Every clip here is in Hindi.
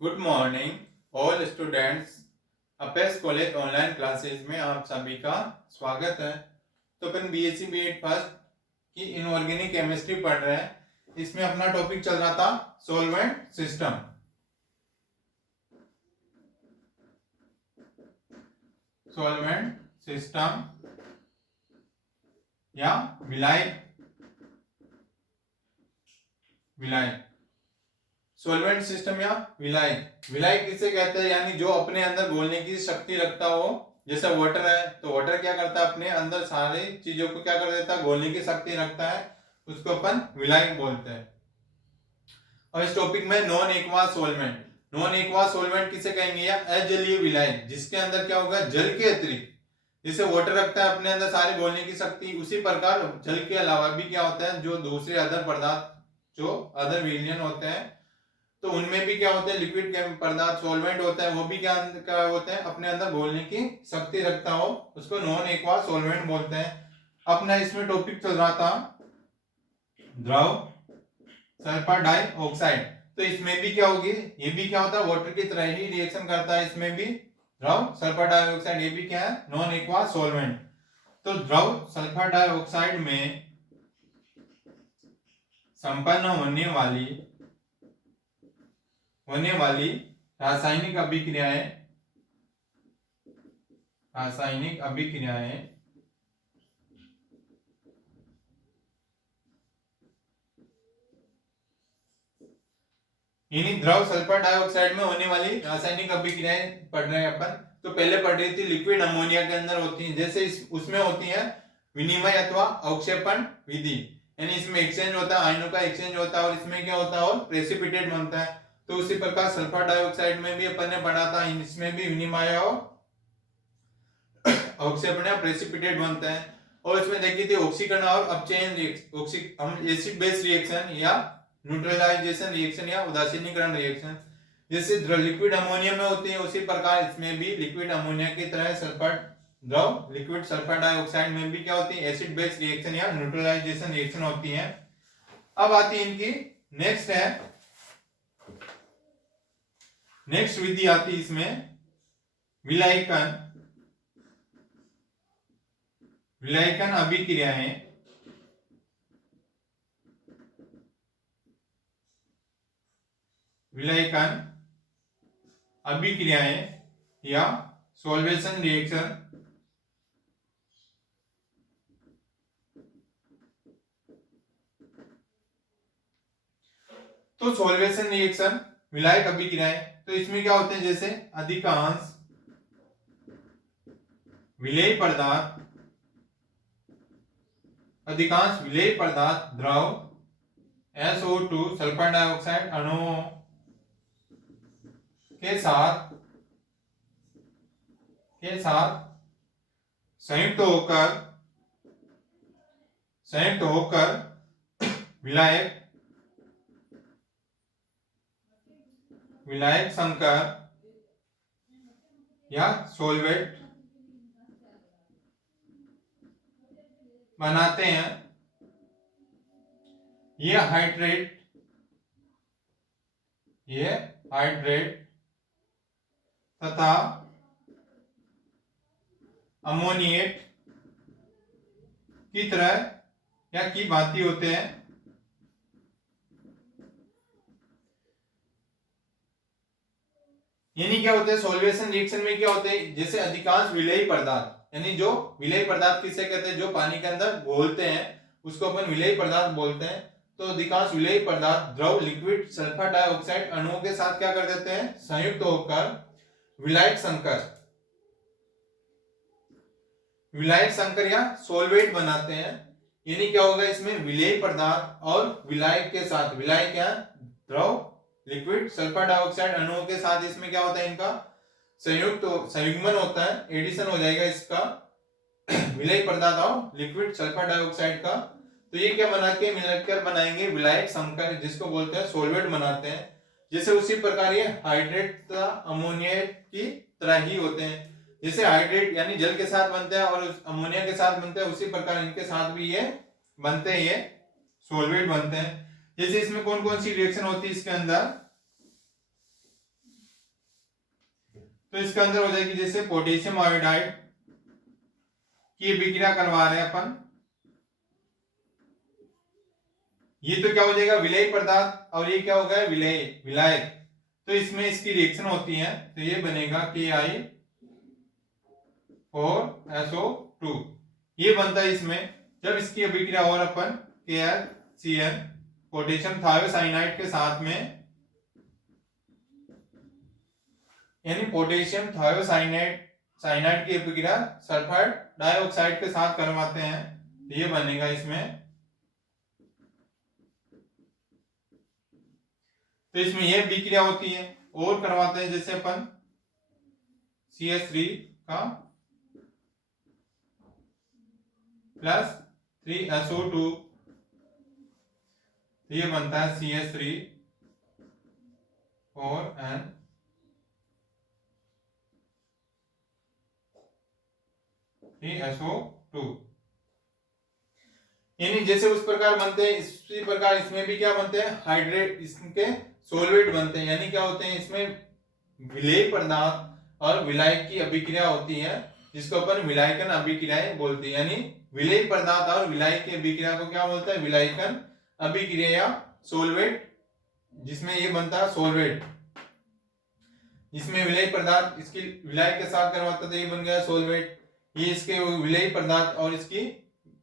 Good morning all students. अपेस कॉलेज ऑनलाइन क्लासेस में आप सभी का स्वागत है। तो अपन बीएससी बीएड फर्स्ट की इनऑर्गेनिक केमिस्ट्री पढ़ रहे हैं। इसमें अपना टॉपिक चल रहा था सॉल्वेंट सिस्टम। सॉल्वेंट सिस्टम या विलायक सॉल्वेंट सिस्टम या विलायक किसे कहते हैं, यानी जो अपने अंदर घोलने की शक्ति रखता हो। जैसे वाटर है तो वाटर क्या करता है, अपने अंदर सारी चीजों को क्या कर देता है, घोलने की शक्ति रखता है, उसको अपन विलायक बोलते हैं। और इस टॉपिक में नॉन एक्वा सॉल्वेंट किसे कहेंगे, या अजलीय विलायक, जिसके अंदर क्या होगा, जल के अतिरिक्त, जैसे वाटर रखता है अपने अंदर सारी घोलने की शक्ति, उसी प्रकार जल के अलावा भी क्या होता है, जो दूसरे अदर पदार्थ, जो अदर विलयन होते हैं, तो उनमें भी क्या होते हैं, लिक्विड पदार्थ सॉल्वेंट होता है, वो भी क्या होते हैं, अपने अंदर घोलने की शक्ति रखता हो, उसको नॉन एक्वा सॉल्वेंट बोलते हैं। अपना इसमें टॉपिक चल रहा था द्रव सल्फर डाइऑक्साइड। तो इसमें भी क्या होगी, ये भी क्या होता है, वाटर की तरह ही रिएक्शन करता है। इसमें भी द्रव सल्फर डाइऑक्साइड, ये भी क्या है, नॉन एक्वा सॉल्वेंट। तो द्रव सल्फर डाइऑक्साइड में संपन्न होने वाली रासायनिक अभिक्रियाएं यानी द्रव सल्फर डाइऑक्साइड में होने वाली रासायनिक अभिक्रियाएं पढ़ रहे हैं अपन। तो पहले पढ़ रही थी लिक्विड अमोनिया के अंदर होती है, जैसे उसमें होती है विनिमय अथवा अवक्षेपण विधि, यानी इसमें एक्सचेंज होता है, आयनों का एक्सचेंज होता है, और इसमें क्या होता है, और प्रेसिपिटेट बनता है। तो उसी प्रकार सल्फर डाइऑक्साइड में भी अपन ने पढ़ा था, इसमें भी विनिमय और अवक्षेपण या प्रेसिपिटेट बनता है। और इसमें देखी थी ऑक्सीकरण और अपचयन, हम एसिड बेस रिएक्शन या न्यूट्रलाइजेशन रिएक्शन या उदासीनीकरण रिएक्शन, जैसे लिक्विड अमोनिया में होती है, उसी प्रकार इसमें भी लिक्विड अमोनिया की तरह द्रव लिक्विड सल्फर डाइऑक्साइड में भी क्या होती है, एसिड बेस रिएक्शन या न्यूट्रलाइजेशन रिएक्शन होती है। अब आती है इनकी नेक्स्ट विधि आती है इसमें विलायकन अभिक्रियाएं। विलायकन अभिक्रियाएं या सॉल्वेशन रिएक्शन। तो सॉल्वेशन रिएक्शन, विलायक अभिक्रियाएं, तो इसमें क्या होते हैं, जैसे अधिकांश विलेय पदार्थ द्रव SO2 सल्फर डाइऑक्साइड अणुओं के साथ संयुक्त होकर विलायक संकर या सॉल्वेट बनाते हैं। ये हाइड्रेट तथा अमोनिएट की तरह या की भांति होते हैं। यानी क्या होता है, सॉल्वेशन रिएक्शन में क्या होता है, जैसे अधिकांश विलेयी पदार्थ, यानी जो विलेयी पदार्थ किसे कहते हैं, जो पानी के अंदर घोलते हैं, उसको अपन विलेयी पदार्थ बोलते हैं। तो अधिकांश विलेयी पदार्थ द्रव लिक्विड सल्फर डाइऑक्साइड अणुओं के साथ क्या कर देते हैं, संयुक्त होकर विलायक संकर या सॉल्वेट बनाते हैं। यानी क्या होगा, इसमें विलेयी पदार्थ और विलायक के साथ, विलायक क्या, द्रव लिक्विड सल्फर डाइऑक्साइड अणुओं के साथ इसमें क्या होता है, इनका संयुग्मन होता है, एडिशन हो जाएगा इसका विलेयी पदार्थ और लिक्विड सल्फर डाइऑक्साइड का। तो ये क्या बना के मिलकर बनाएंगे विलायक संकर, जिसको बोलते हैं सॉल्वेट बनाते हैं। जैसे उसी प्रकार ये हाइड्रेट तथा अमोनिया की तरह ही होते हैं, जैसे हाइड्रेट यानी जल के साथ बनते हैं और अमोनिया के साथ बनते हैं, उसी प्रकार इनके साथ भी ये बनते हैं, ये सॉल्वेट बनते हैं। जैसे इसमें कौन कौन सी रिएक्शन होती है इसके अंदर, तो इसके अंदर हो जाएगी जैसे पोटेशियम आयोडाइड की अभिक्रिया करवा रहे हैं अपन, ये तो क्या हो जाएगा विलेय पदार्थ, और ये क्या हो गया विलेय विलायक। तो इसमें इसकी रिएक्शन होती है, तो ये बनेगा KI4SO2, ये बनता है इसमें। जब इसकी अभिक्रिया और अपन KaCl पोटेशियम थायोसाइनाइड के साथ में, यानी पोटेशियम थायोसाइनाइड की अभिक्रिया सल्फर डाइऑक्साइड के साथ करवाते हैं, तो ये बनेगा इसमें। तो इसमें यह अभिक्रिया होती है, और करवाते हैं जैसे अपन CH3 का प्लस 3SO2, तो ये बनता है CH3 और N SO2, यानी जैसे उस प्रकार बनते हैं इसी प्रकार इसमें भी क्या बनते हैं हाइड्रेट, इसके सोलवेट बनते हैं। यानी क्या होते हैं इसमें विलेय पदार्थ और विलायक की अभिक्रिया होती है, जिसको अपन विलायकन अभिक्रियाएं बोलते हैं। यानी विलेय पदार्थ और विलायक की अभिक्रिया को क्या बोलते हैं विलायकन अभिक्रिया या सोलवेट, जिसमें ये बनता है सोलवेट, जिसमें विलेय पदार्थ इसकी विलायक के साथ करवाता था, ये बन गया सोलवेट। ये इसके विलेय पदार्थ और इसकी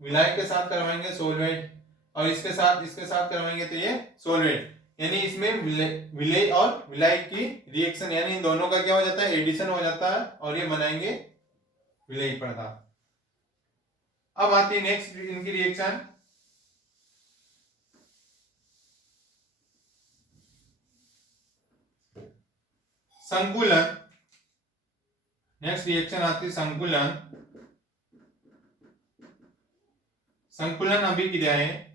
विलायक के साथ करवाएंगे सोलवेट, और इसके साथ करवाएंगे तो ये सोलवेट। यानी इसमें विलेय और विलायक की रिएक्शन, यानी इन दोनों का क्या हो जाता है एडिशन हो जाता है, और ये बनाएंगे विलेय पदार्थ। अब आती है नेक्स्ट इनकी रिएक्शन, संकुलन। नेक्स्ट रिएक्शन आती है संकुलन। संकुलन अभिक्रियाएं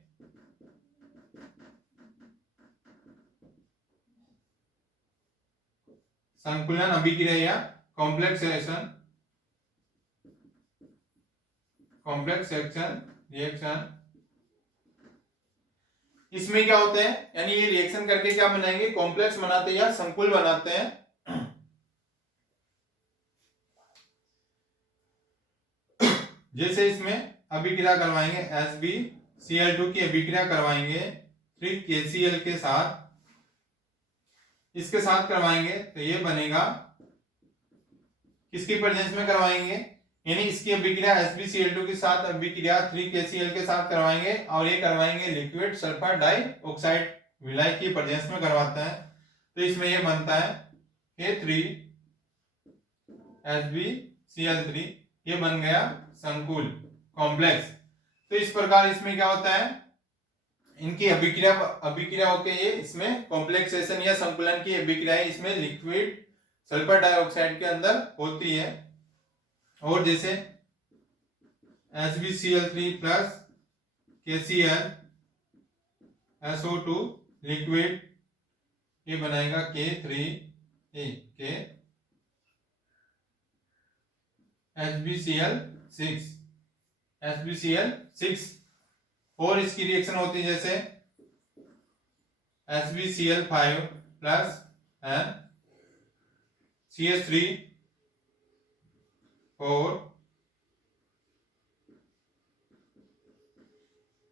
संकुलन अभिक्रिया या कॉम्प्लेक्सेशन रिएक्शन, इसमें क्या होते हैं, यानी ये रिएक्शन करके क्या बनाएंगे कॉम्प्लेक्स बनाते हैं या संकुल बनाते हैं। जैसे इसमें अभिक्रिया करवाएंगे SbCl2 की अभिक्रिया करवाएंगे 3KCl के साथ, इसके साथ करवाएंगे तो ये बनेगा, किसकी प्रेजेंस में करवाएंगे, यानी इसकी अभिक्रिया SbCl2 के साथ अभिक्रिया 3KCl के साथ करवाएंगे, और ये करवाएंगे लिक्विड सल्फर डाइऑक्साइड विलायक की प्रेजेंस में करवाते हैं। तो इसमें ये बनता है K3SbCl3, ये बन गया संकुल कॉम्प्लेक्स। तो इस प्रकार इसमें क्या होता है इनकी अभिक्रिया होके ये इसमें कॉम्प्लेक्सेशन या संकुलन की अभिक्रियाएं इसमें लिक्विड सल्फर डाइऑक्साइड के अंदर होती है। और जैसे SbCl3 प्लस KClSO2 लिक्विड, ये बनाएगा K3 SbCl6 और इसकी रिएक्शन होती है जैसे SbCl5 प्लस CH3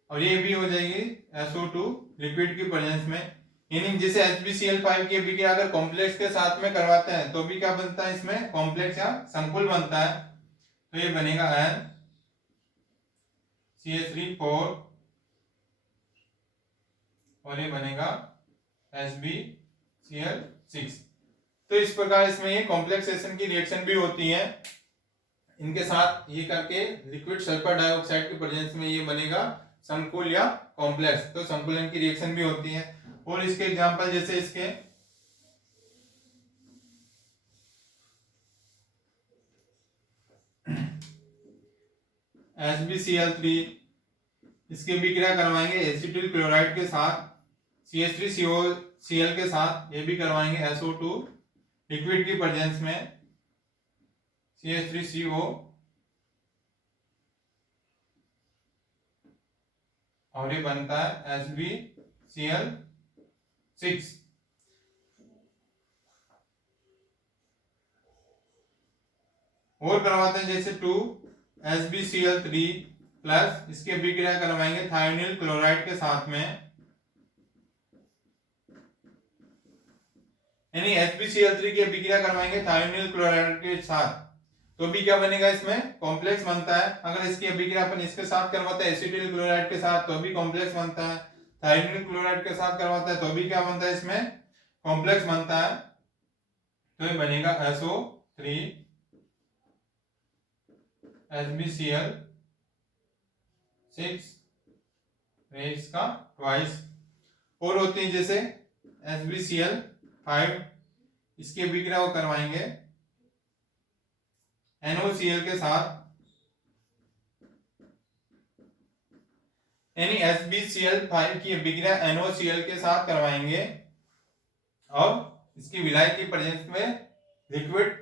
और ये भी हो जाएगी SO2 लिक्विड की प्रेजेंस में। यानी जैसे SbCl5 की अभिक्रिया अगर कॉम्प्लेक्स के साथ में करवाते हैं तो भी क्या बनता है इसमें कॉम्प्लेक्स या संकुल बनता है। तो ये बनेगा NCH3 और ये बनेगा SbCl6। तो इस प्रकार इसमें ये कॉम्प्लेक्सेशन की रिएक्शन भी होती है, इनके साथ ये करके लिक्विड सल्फर डाइऑक्साइड की प्रेजेंस में ये बनेगा संकुल या कॉम्प्लेक्स। तो संकुलन की रिएक्शन भी होती है। और इसके एग्जांपल जैसे इसके SbCl3, इसकी अभिक्रिया करवाएंगे एसिटिल क्लोराइड के साथ CH3COCl के साथ, ये भी करवाएंगे SO2 लिक्विड की प्रेजेंस में CH3CO और ये बनता है SbCl6। और करवाते हैं जैसे 2HbCl3 प्लस इसकी अभिक्रिया करवाएंगे थायोनिल क्लोराइड के साथ में, यानी HbCl3 की अभिक्रिया करवाएंगे थायोनिल क्लोराइड के साथ, तो भी क्या बनेगा, इसमें कॉम्प्लेक्स बनता है। अगर इसकी अभिक्रिया अपन इसके साथ करवाते हैं एसिटिल क्लोराइड के साथ, तो भी कॉम्प्लेक्स बनता है। थायोनिल क्लोराइड के साथ करवाता है तो भी क्या बनता है, इसमें कॉम्प्लेक्स बनता है। तो ये बनेगा SO3 HbCl6 इसका ट्वाइस। और होती है जैसे HbCl5, इसकी अभिक्रिया वो करवाएंगे NOCl के साथ, यानी HbCl5 की अभिक्रिया NOCl के साथ करवाएंगे और इसकी विलायक की प्रेजेंस में लिक्विड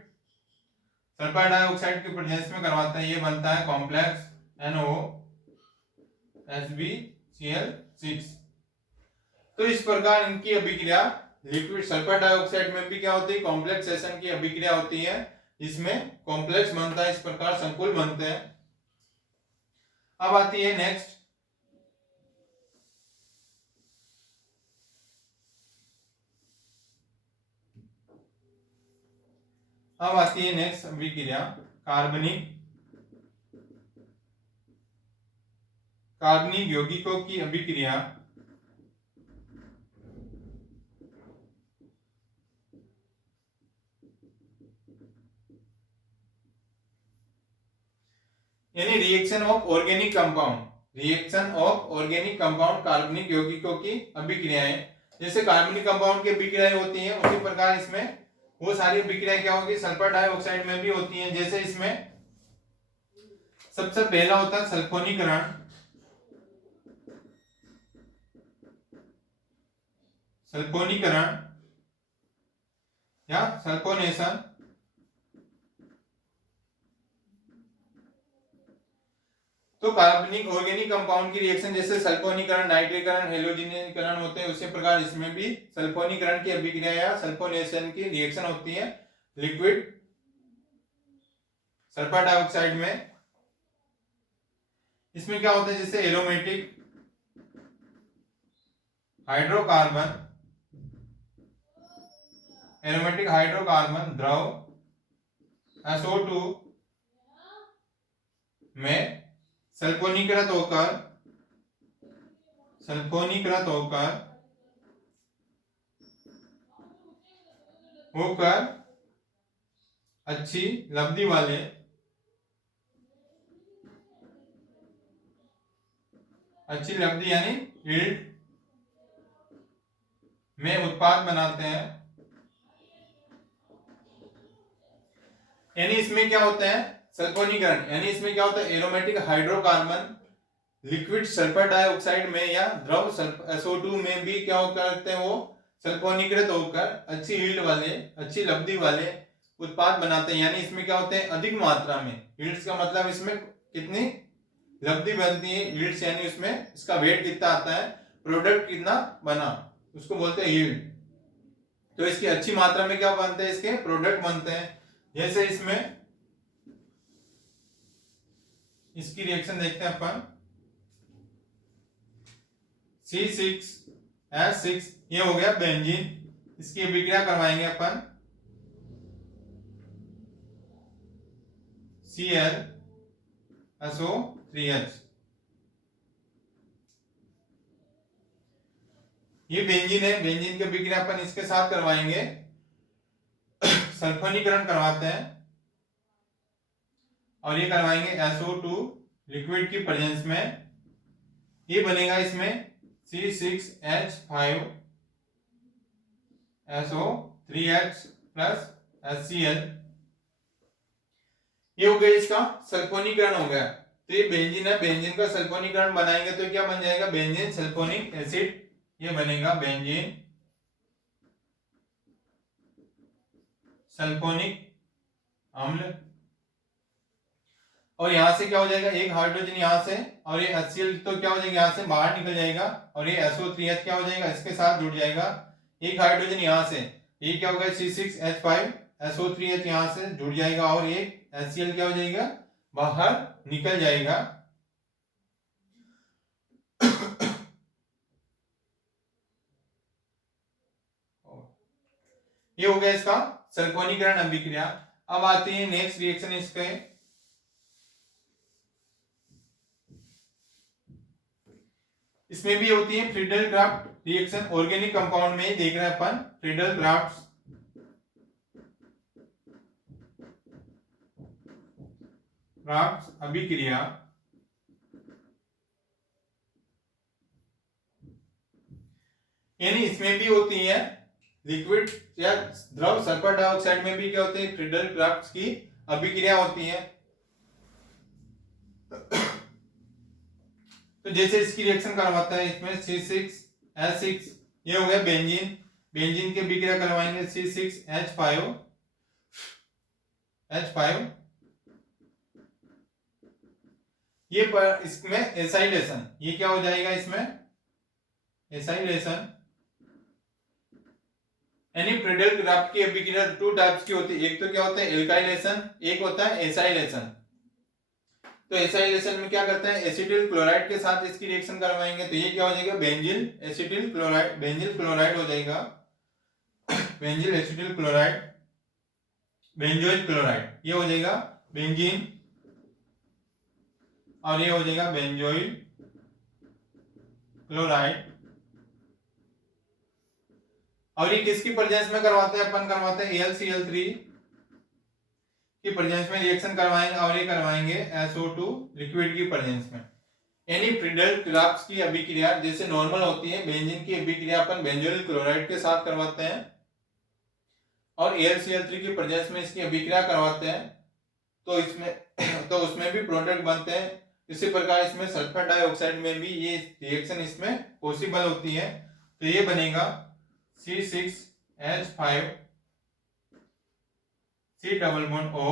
सल्फर डाइऑक्साइड की प्रेजेंस में करवाते हैं, ये बनता है कॉम्प्लेक्स NOHbCl6। तो इस प्रकार इनकी अभिक्रिया लिक्विड सल्फर डाइऑक्साइड में भी क्या होती है, कॉम्प्लेक्सेशन की अभिक्रिया होती है, इसमें कॉम्प्लेक्स बनता है, इस प्रकार संकुल बनते हैं। अब आती है नेक्स्ट, अभिक्रिया कार्बनिक यौगिकों की अभिक्रिया यानी रिएक्शन ऑफ ऑर्गेनिक कंपाउंड कार्बनिक यौगिकों की अभिक्रियाएं। जैसे कार्बनिक कंपाउंड की अभिक्रियाएं होती हैं, उसी प्रकार इसमें वो सारी अभिक्रियाएं क्या होगी, सल्फर डाइऑक्साइड में भी होती हैं। जैसे इसमें सबसे पहला होता है सल्फोनीकरण, या सल्फोनेशन। तो कार्बनिक ऑर्गेनिक कंपाउंड की रिएक्शन जैसे सल्फोनीकरण, नाइट्रीकरण, हेलोजनीकरण होते हैं, उसी प्रकार इसमें भी सल्फोनीकरण की अभिक्रिया या सल्फोनेशन की रिएक्शन होती है लिक्विड सल्फर डाइऑक्साइड में। इसमें क्या होता है, जैसे एरोमेटिक हाइड्रोकार्बन द्रव SO2 में सल्फोनीकृत होकर अच्छी लब्धि वाले यानी यील्ड में उत्पाद बनाते हैं। यानी इसमें क्या होता है सल्फोनीकरण, यानी इसमें क्या होता है aromatic hydrocarbon liquid sulphur dioxide में या द्रव SO2 में भी क्या करते हैं, वो सल्फोनीकृत होकर अच्छी यील्ड वाले, अच्छी लब्धि वाले उत्पाद बनाते हैं। यानी इसमें क्या होते हैं अधिक मात्रा में, यील्ड्स का मतलब इसमें कितनी लब्धि बनती है, यील्ड्स यानी उसमें इसका वेट कितना आता है, प्रोडक्ट कितना बना, उसको बोलते हैं यील्ड। तो इसकी अच्छी मात्रा में क्या बनते हैं, इसके प्रोडक्ट बनते हैं। जैसे इसमें इसकी रिएक्शन देखते हैं अपन, C6H6 ये हो गया बेंजीन, इसकी अभिक्रिया करवाएंगे अपन ClSO3H। ये बेंजीन है, बेंजीन की अभिक्रिया अपन इसके साथ करवाएंगे सल्फोनीकरण करवाते हैं और ये करवाएंगे SO2 लिक्विड की प्रेजेंस में। ये बनेगा इसमें C6H5SO3H प्लस HCl। ये हो गया इसका सल्फोनीकरण हो गया। तो ये बेंजीन है, बेंजीन का सल्फोनीकरण बनाएंगे तो क्या बन जाएगा, बेंजीन सल्फोनिक एसिड, ये बनेगा बेंजीन सल्फोनिक अम्ल। और यहां से क्या हो जाएगा, एक हाइड्रोजन यहां से और ये HCl तो क्या हो जाएगा यहां से बाहर निकल जाएगा और ये SO3H क्या हो जाएगा इसके साथ जुड़ जाएगा। एक हाइड्रोजन यहां से, ये क्या हो गया C6H5 SO3H यहाँ से जुड़ जाएगा और एक HCl क्या हो जाएगा, बाहर निकल जाएगा। ये हो गया इसका सल्फोनीकरण अभिक्रिया। अब आती है नेक्स्ट रिएक्शन इसके, इसमें भी होती है Friedel craft reaction. Organic compound में ही देख रहे हैं अपन फ्रीडल क्राफ्ट अभिक्रिया। यानी इसमें भी होती है लिक्विड या द्रव सल्फर डाइऑक्साइड में भी क्या होते हैं, फ्रीडल क्राफ्ट की अभिक्रिया होती है। तो जैसे इसकी रिएक्शन करवाता है इसमें C6H6, ये हो गया बेंजीन। बेंजीन की अभिक्रिया करवाएंगे C6H5, ये पर इसमें एसाइलेशन, ये क्या हो जाएगा इसमें एसाइलेशन। यानी फ्रीडल क्राफ्ट की अभिक्रिया टू टाइप्स की होती है, एक तो क्या होता है एल्काइलेशन, एक होता है एसाइलेशन। तो एसाइलेशन में क्या करते हैं, एसिटिल क्लोराइड के साथ इसकी रिएक्शन करवाएंगे तो ये क्या हो जाएगा benzyl acetyl chloride, benzyl chloride हो जाएगा, benzyl acetyl chloride, benzoyl chloride, ये हो जाएगा बेंजीन और ये हो जाएगा बेंजोइल क्लोराइड। और ये किसकी प्रेजेंस में करवाते हैं, अपन करवाते हैं AlCl3 की प्रेजेंस में रिएक्शन करवाएंगे और ये करवाएंगे SO2 लिक्विड की प्रेजेंस में। यानी फ्रीडल क्राफ्ट की अभिक्रिया जैसे नॉर्मल होती है, बेंजीन की अभिक्रिया अपन बेंजोइल क्लोराइड के साथ करवाते हैं और AlCl3 की प्रेजेंस में इसकी अभिक्रिया करवाते हैं, तो इसमें तो उसमें भी प्रोडक्ट बनते हैं। इसी प्रकार इसमें सल्फर डाइऑक्साइड में भी ये रिएक्शन इसमें पॉसिबल होती है। तो ये बनेगा C6H5 C double bond O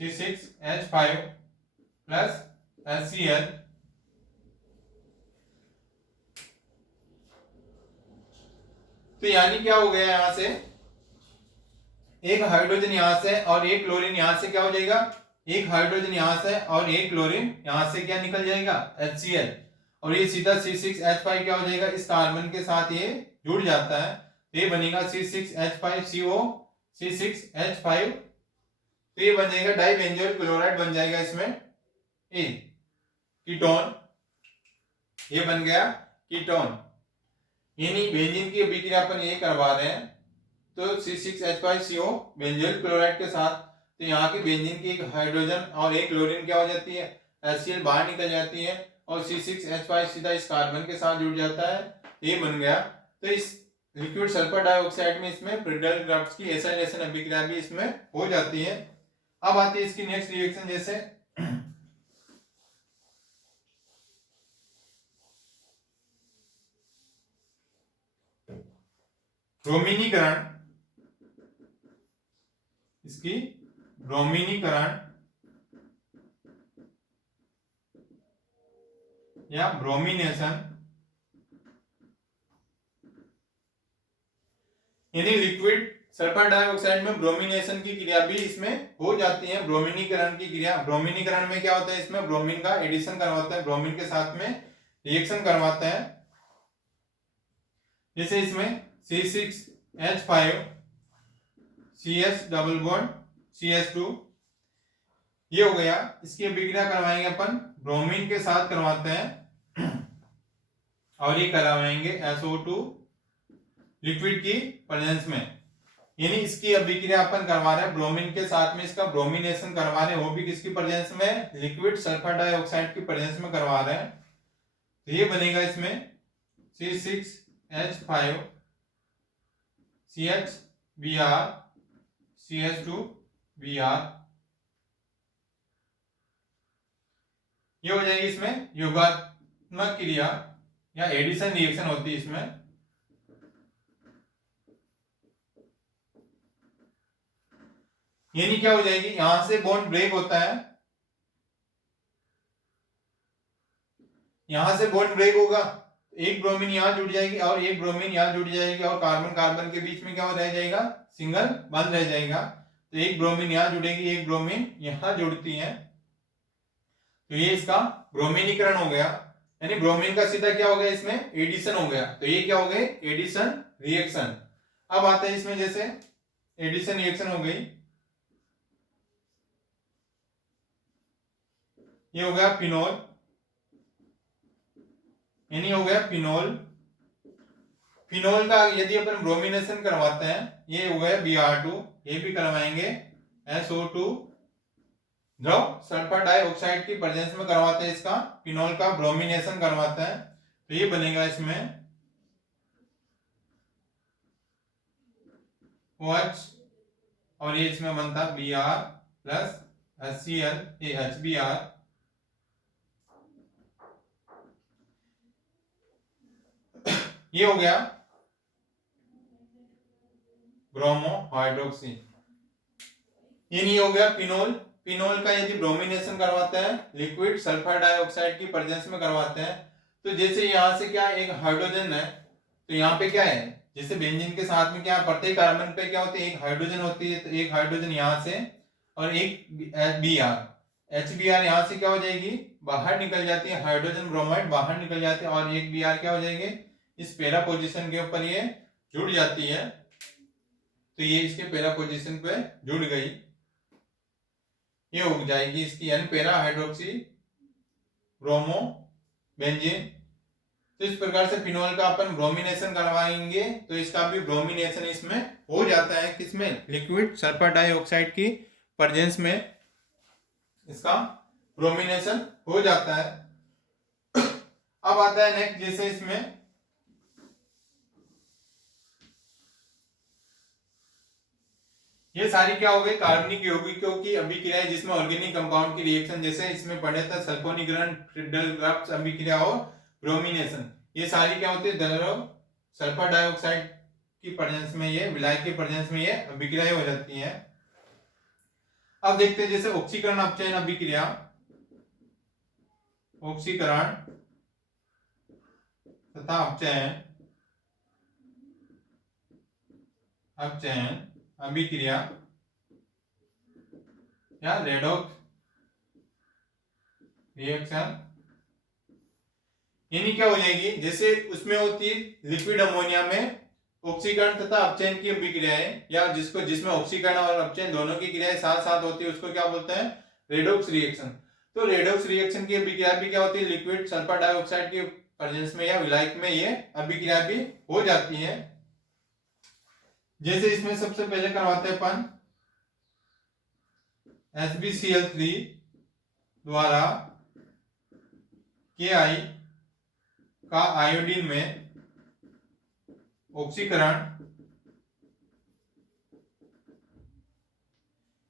C6H5 plus HCl। तो यानी क्या हो गया, यहां से एक हाइड्रोजन यहां से और एक क्लोरीन यहां से क्या हो जाएगा, एक हाइड्रोजन यहां से और एक क्लोरीन यहां से क्या निकल जाएगा HCl, और ये सीधा C6H5 क्या हो जाएगा, इस कार्बन के साथ ये जुड़ जाता है, तो ये बनेगा C6H5CO C6H5। तो ये बन जाएगा डाइबेंजोइल क्लोराइड बन जाएगा इसमें ए कीटोन, ये बन गया कीटोन। यानी बेंजीन की अभिक्रिया अपन ये करवा रहे हैं तो C6H5CO बेंजोइल क्लोराइड के साथ, तो यहाँ की बेंजीन की एक हाइड्रोजन और एक क्लोरीन क्या हो जाती है HCl बाहर निकल जाती है और C6H5 सीधा इस कार्बन के साथ जुड़ जाता है, ये बन गया। तो इस लिक्विड सल्फर डाइऑक्साइड में इसमें फ्रीडल क्राफ्ट की एसाइलेशन अभिक्रिया भी इसमें हो जाती है। अब आती है इसकी नेक्स्ट रिएक्शन, जैसे ब्रोमीनीकरण, इसकी ब्रोमीनीकरण या ब्रोमिनेशन, यानी लिक्विड सल्फर डाइऑक्साइड में ब्रोमिनेशन की क्रिया भी इसमें हो जाती है। ब्रोमिनीकरण की क्रिया, ब्रोमिनीकरण में क्या होता है, इसमें ब्रोमीन का एडिशन करवाता है, ब्रोमीन के साथ में रिएक्शन करवाता है। जैसे इसमें C6H5 CS double bond CH2, ये हो गया। इसकी अभिक्रिया करवाएंगे अपन ब्रोमीन के साथ करवाते हैं और ये करवाएंगे SO2 लिक्विड की प्रेजेंस में। यानी इसकी अभिक्रिया अपन करवा रहे हैं ब्रोमीन के साथ में, इसका ब्रोमिनेशन करवा रहे हैं, वो भी किसकी प्रेजेंस में, लिक्विड सल्फर डाइऑक्साइड की प्रेजेंस में करवा रहे हैं। तो ये बनेगा इसमें C6H5 CHBr CH2Br, ये हो जाएगी इसमें योगात्मक क्रिया या एडिशन रिएक्शन होती है इसमें। यानी क्या हो जाएगी, यहां से बॉन्ड ब्रेक होता है, यहां से बॉन्ड ब्रेक होगा, एक ब्रोमीन यहाँ जुड़ जाएगी और एक ब्रोमीन यहाँ जुड़ जाएगी और कार्बन कार्बन के बीच में क्या रह जाएगा, सिंगल बंद रह जाएगा। तो एक ब्रोमीन यहाँ जुड़ेगी, एक ब्रोमीन यहाँ जुड़ती है, तो ये इसका ब्रोमीनीकरण हो गया। यानी ब्रोमीन का सीधा क्या हो गया, इसमें एडिशन हो गया। तो ये क्या हो गए, एडिशन रिएक्शन। अब आता है इसमें जैसे एडिशन रिएक्शन हो गई, ये हो गया फिनोल, यानी हो गया फिनोल। फिनोल का यदि अपन ब्रोमिनेशन करवाते हैं, ये हो गया Br2, ये भी करवाएंगे SO2 द्रव सल्फर डाइऑक्साइड की प्रेजेंस में करवाते हैं, इसका फिनोल का ब्रोमिनेशन करवाते हैं, तो ये बनेगा इसमें OH और ये इसमें बनता Br प्लस HCl, ये HBr। ये हो गया ब्रोमो हाइड्रोक्सी, ये हो गया फिनोल। फिनोल का यदि ब्रोमिनेशन करवाते हैं, लिक्विड सल्फर डाइऑक्साइड की प्रेजेंस में करवाते हैं, तो जैसे यहाँ से क्या एक हाइड्रोजन है, तो यहाँ पे क्या है, जैसे बेंजीन के साथ में क्या प्रत्येक कार्बन पे क्या होती है, एक हाइड्रोजन होती है, तो एक हाइड्रोजन यहाँ से और एक HBr यहाँ से क्या हो जाएगी, बाहर निकल जाती है, हाइड्रोजन ब्रोमाइड बाहर निकल जाती है और एक Br क्या हो जाएंगे, इस पैरा पोजीशन के ऊपर ये जुड़ जाती है, तो ये इसके पैरा पोजीशन पे जुड़ गई, ये हो जाएगी इसकी N para hydroxy bromo benzene. तो इस प्रकार से फिनोल का अपन ब्रोमिनेशन करवाएंगे, तो इसका भी ब्रोमिनेशन इसमें हो जाता है, किसमें, लिक्विड सल्फर डाइऑक्साइड की प्रेजेंस में इसका ब्रोमिनेशन हो जाता है। अब आता है नेक्स्ट, जैसे इसमें ये सारी क्या हो गई, कार्बनिक यौगिक क्योंकि अभिक्रिया जिसमें ऑर्गेनिक कंपाउंड की रिएक्शन, जैसे इसमें पढ़े थे सल्फोनीकरण, फ्रिडल-क्राफ्ट अभिक्रिया और ब्रोमिनेशन, ये सारी क्या होती है, द्रव सल्फर डाइऑक्साइड की प्रेजेंस में, ये विलायक की प्रेजेंस में ये अभिक्रिया हो जाती है। अब देखते हैं जैसे ऑक्सीकरण अपचयन अभिक्रिया, ऑक्सीकरण तथा अपचयन अभिक्रिया या रेडॉक्स रिएक्शन, यानी क्या हो जाएगी, जैसे उसमें होती है लिक्विड अमोनिया में ऑक्सीकरण तथा अपचयन की अभिक्रियाएं, या जिसमें ऑक्सीकरण और अपचयन दोनों की क्रियाएं साथ साथ होती है, उसको क्या बोलते हैं, रेडॉक्स रिएक्शन। तो रेडॉक्स रिएक्शन की अभिक्रिया भी क्या होती है, लिक्विड सल्फर डाइऑक्साइड की प्रेजेंस में या विलायक में ये अभिक्रिया भी हो जाती है। जैसे इसमें सबसे पहले करवाते हैं अपन HbCl3 द्वारा Ki का आयोडीन में ऑक्सीकरण,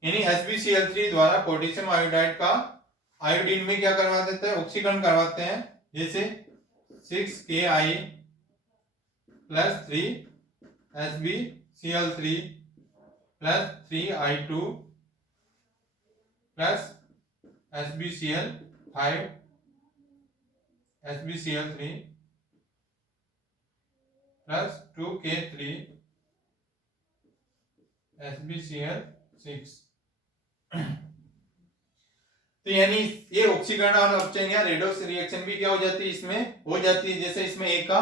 यानी HbCl3 द्वारा पोटेशियम आयोडाइड का आयोडीन में क्या करवा देते हैं, ऑक्सीकरण करवाते हैं, जैसे 6Ki plus 3 HbCl3 plus 3I2 plus HbCl5 HbCl3 plus 2K3 HbCl6। तो यानी ये ऑक्सीकरण और अपचयन या रेडॉक्स रिएक्शन भी क्या हो जाती है, इसमें हो जाती है। जैसे इसमें एक का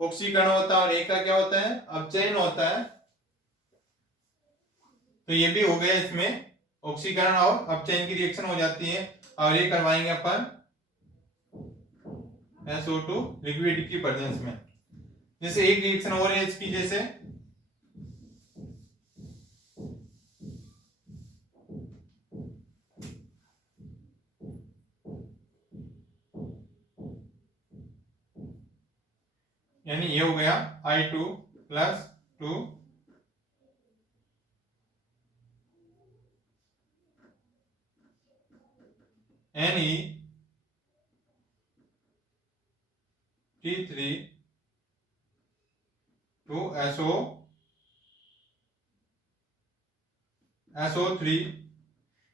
ऑक्सीकरण होता है और एक का क्या होता है, अपचयन होता है। तो ये भी हो गया, इसमें ऑक्सीकरण और अपचयन की रिएक्शन हो जाती है। और ये करवाएंगे अपन SO2 लिक्विड की प्रेजेंस में। जैसे एक रिएक्शन और है इसकी, जैसे यानी ये हो गया I2 plus 2 NeT3 to SO3,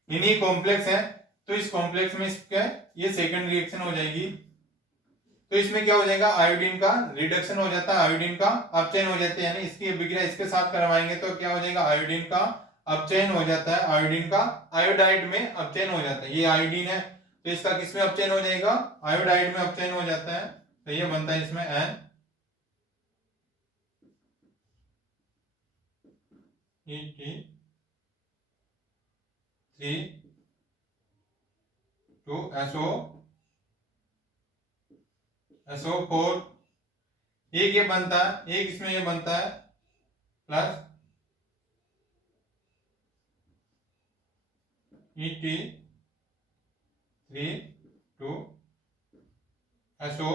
इन्हीं कॉम्प्लेक्स है। तो इस कॉम्प्लेक्स में इसका ये सेकंड रिएक्शन हो जाएगी, तो इसमें क्या हो जाएगा, आयोडीन का रिडक्शन हो जाता है, आयोडीन का अपचयन हो जाता है, यानी इसकी अभिक्रिया इसके साथ करवाएंगे तो क्या हो जाएगा, आयोडीन का अपचयन हो जाता है, आयोडीन का आयोडाइड में अपचयन हो जाता है। ये आयोडीन है तो इसका किसमें अपचयन हो जाएगा, आयोडाइड में अपचयन हो जाता है। तो ये बनता है इसमें NE3 2SO4, एक ये बनता है, एक इसमें ये बनता है प्लस Et3 2SO,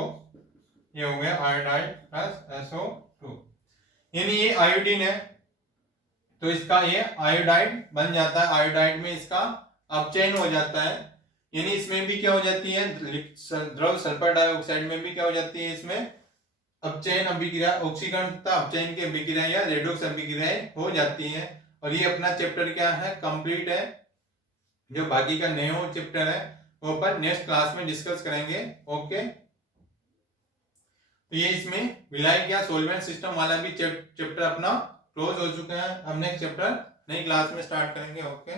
ये हो गया आयोडाइड प्लस SO2, यानी ये आयोडीन है तो इसका ये आयोडाइड बन जाता है, आयोडाइड में इसका अपचयन हो जाता है, यानी इसमें भी क्या हो जाती है, द्रव सल्फर डाइऑक्साइड में भी क्या हो जाती है, इसमें अपचयन अभिक्रिया, ऑक्सीकरण तथा अपचयन की अभिक्रिया या रेडॉक्स अभिक्रियाएं हो जाती हैं। और ये अपना चैप्टर क्या है, कंप्लीट है। जो बाकी का नया चैप्टर है वो अपन नेक्स्ट क्लास में डिस्कस करेंगे। ओके, तो ये इसमें विलायक या सोलवेंट सिस्टम वाला भी चैप्टर अपना क्लोज हो चुका है। अब नेक्स्ट चैप्टर नई क्लास में स्टार्ट करेंगे। ओके।